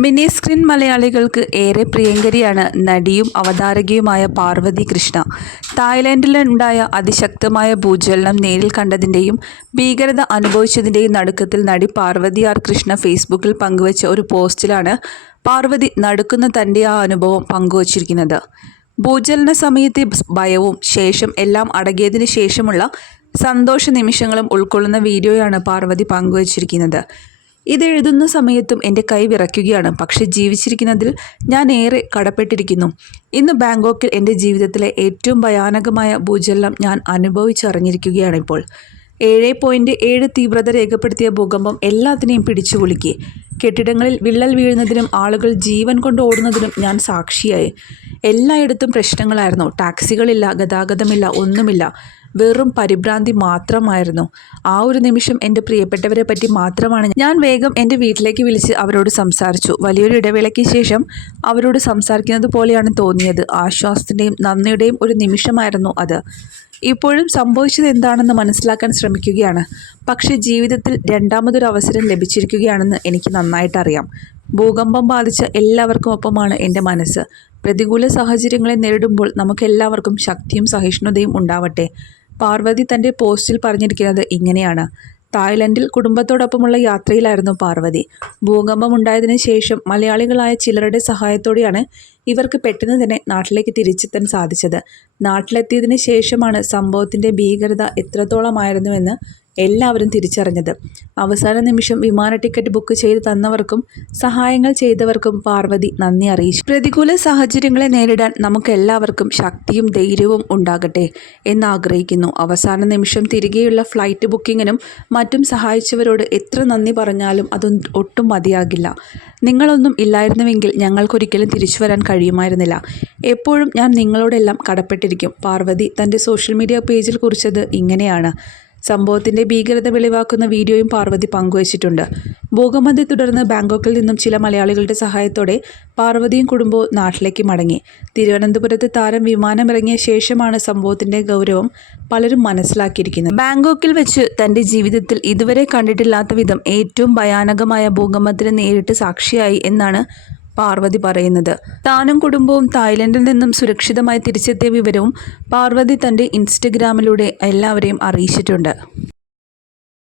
Mini screen മലയാളികൾക്ക് ഏറെ പ്രിയങ്കരിയാണ് നടിയും അവതാരകയുമായ പാർവതി കൃഷ്ണ. തായ്ലൻഡിലുണ്ടായ അതിശക്തമായ ഭൂചലനം നേരിൽ കണ്ടതിന്റെയും ഭീകരത അനുഭവിച്ചതിന്റെയും നടുക്കത്തിൽ നടി പാർവതി ആർ കൃഷ്ണ ഫേസ്ബുക്കിൽ പങ്കുവച്ച ഒരു പോസ്റ്റിലാണ് പാർവതി നടുക്കുന്ന തന്റെ ആ അനുഭവം പങ്കുവച്ചിരിക്കുന്നത്. ഭൂചലന സമയത്തെ ഭയവും ശേഷം എല്ലാം അടങ്ങിയതിന് ശേഷമുള്ള സന്തോഷ നിമിഷങ്ങളും ഉൾക്കൊള്ളുന്ന വീഡിയോയാണ് പാർവതി പങ്കുവച്ചിരിക്കുന്നത്. ഇതെഴുതുന്ന സമയത്തും എന്റെ കൈ വിറയ്ക്കുകയാണ്. പക്ഷേ ജീവിച്ചിരിക്കുന്നതിൽ ഞാൻ ഏറെ കടപ്പെട്ടിരിക്കുന്നു. ഇന്ന് ബാങ്കോക്കിൽ എന്റെ ജീവിതത്തിലെ ഏറ്റവും ഭയാനകമായ ഭൂചലനം ഞാൻ അനുഭവിച്ചറിഞ്ഞിരിക്കുകയാണ് ഇപ്പോൾ. ഏഴ് പോയിന്റ് ഏഴ് തീവ്രത രേഖപ്പെടുത്തിയ ഭൂകമ്പം എല്ലാത്തിനെയും പിടിച്ചു കുലുക്കി. കെട്ടിടങ്ങളിൽ വിള്ളൽ വീഴുന്നതിനും ആളുകൾ ജീവൻ കൊണ്ട് ഓടുന്നതിനും ഞാൻ സാക്ഷിയായി. എല്ലായിടത്തും പ്രശ്നങ്ങളായിരുന്നു. ടാക്സികളില്ല ഗതാഗതമില്ല ഒന്നുമില്ല. വെറും പരിഭ്രാന്തി മാത്രമായിരുന്നു. ആ ഒരു നിമിഷം എന്റെ പ്രിയപ്പെട്ടവരെ പറ്റി മാത്രമാണ് ഞാൻ വേഗം എന്റെ വീട്ടിലേക്ക് വിളിച്ച് അവരോട് സംസാരിച്ചു. വലിയൊരു ഇടവേളയ്ക്ക് ശേഷം അവരോട് സംസാരിക്കുന്നത് പോലെയാണ് തോന്നിയത്. ആശ്വാസത്തിന്റെയും നന്ദിയുടെയും ഒരു നിമിഷമായിരുന്നു അത്. ഇപ്പോഴും സംഭവിച്ചത് എന്താണെന്ന് മനസ്സിലാക്കാൻ ശ്രമിക്കുകയാണ്. പക്ഷേ ജീവിതത്തിൽ രണ്ടാമതൊരു അവസരം ലഭിച്ചിരിക്കുകയാണെന്ന് എനിക്ക് നന്നായിട്ടറിയാം ഭൂകമ്പം ബാധിച്ച എല്ലാവർക്കും ഒപ്പമാണ് എന്റെ മനസ്സ്. പ്രതികൂല സാഹചര്യങ്ങളെ നേരിടുമ്പോൾ നമുക്കെല്ലാവർക്കും ശക്തിയും സഹിഷ്ണുതയും ഉണ്ടാവട്ടെ. പാർവതി തന്റെ പോസ്റ്റിൽ പറഞ്ഞിരിക്കുന്നത് ഇങ്ങനെയാണ്. തായ്ലൻഡിൽ കുടുംബത്തോടൊപ്പമുള്ള യാത്രയിലായിരുന്നു പാർവതി. ഭൂകമ്പമുണ്ടായതിനു ശേഷം മലയാളികളായ ചിലരുടെ സഹായത്തോടെയാണ് ഇവർക്ക് പെട്ടെന്ന് തന്നെ നാട്ടിലേക്ക് തിരിച്ചെത്താൻ സാധിച്ചത്. നാട്ടിലെത്തിയതിനു ശേഷമാണ് സംഭവത്തിന്റെ ഭീകരത എത്രത്തോളമായിരുന്നുവെന്ന് എല്ലാവരും തിരിച്ചറിഞ്ഞത്. അവസാന നിമിഷം വിമാന ടിക്കറ്റ് ബുക്ക് ചെയ്ത് തന്നവർക്കും സഹായങ്ങൾ ചെയ്തവർക്കും പാർവതി നന്ദി അറിയിച്ചു. പ്രതികൂല സാഹചര്യങ്ങളെ നേരിടാൻ നമുക്കെല്ലാവർക്കും ശക്തിയും ധൈര്യവും ഉണ്ടാകട്ടെ എന്നാഗ്രഹിക്കുന്നു. അവസാന നിമിഷം തിരികെയുള്ള ഫ്ലൈറ്റ് ബുക്കിങ്ങിനും മറ്റും സഹായിച്ചവരോട് എത്ര നന്ദി പറഞ്ഞാലും അതൊന്നും ഒട്ടും മതിയാകില്ല. നിങ്ങളൊന്നും ഇല്ലായിരുന്നുവെങ്കിൽ ഞങ്ങൾക്കൊരിക്കലും തിരിച്ചു വരാൻ കഴിയുമായിരുന്നില്ല. എപ്പോഴും ഞാൻ നിങ്ങളോടെല്ലാം കടപ്പെട്ടിരിക്കും. പാർവതി തന്റെ സോഷ്യൽ മീഡിയ പേജിൽ കുറിച്ചത് ഇങ്ങനെയാണ്. സംഭവത്തിന്റെ ഭീകരത വെളിവാക്കുന്ന വീഡിയോയും പാർവതി പങ്കുവച്ചിട്ടുണ്ട്. ഭൂകമ്പത്തെ തുടർന്ന് ബാങ്കോക്കിൽ നിന്നും ചില മലയാളികളുടെ സഹായത്തോടെ പാർവതിയും കുടുംബവും നാട്ടിലേക്ക് മടങ്ങി. തിരുവനന്തപുരത്ത് താരം വിമാനമിറങ്ങിയ ശേഷമാണ് സംഭവത്തിന്റെ ഗൗരവം പലരും മനസ്സിലാക്കിയിരിക്കുന്നത്. ബാങ്കോക്കിൽ വെച്ച് തന്റെ ജീവിതത്തിൽ ഇതുവരെ കണ്ടിട്ടില്ലാത്ത വിധം ഏറ്റവും ഭയാനകമായ ഭൂകമ്പത്തിന് നേരിട്ട് സാക്ഷിയായി എന്നാണ് പാർവതി പറയുന്നത്. താനും കുടുംബവും തായ്ലൻഡിൽ നിന്നും സുരക്ഷിതമായി തിരിച്ചെത്തിയ വിവരവും പാർവതി തന്റെ ഇൻസ്റ്റഗ്രാമിലൂടെ എല്ലാവരെയും അറിയിച്ചിട്ടുണ്ട്.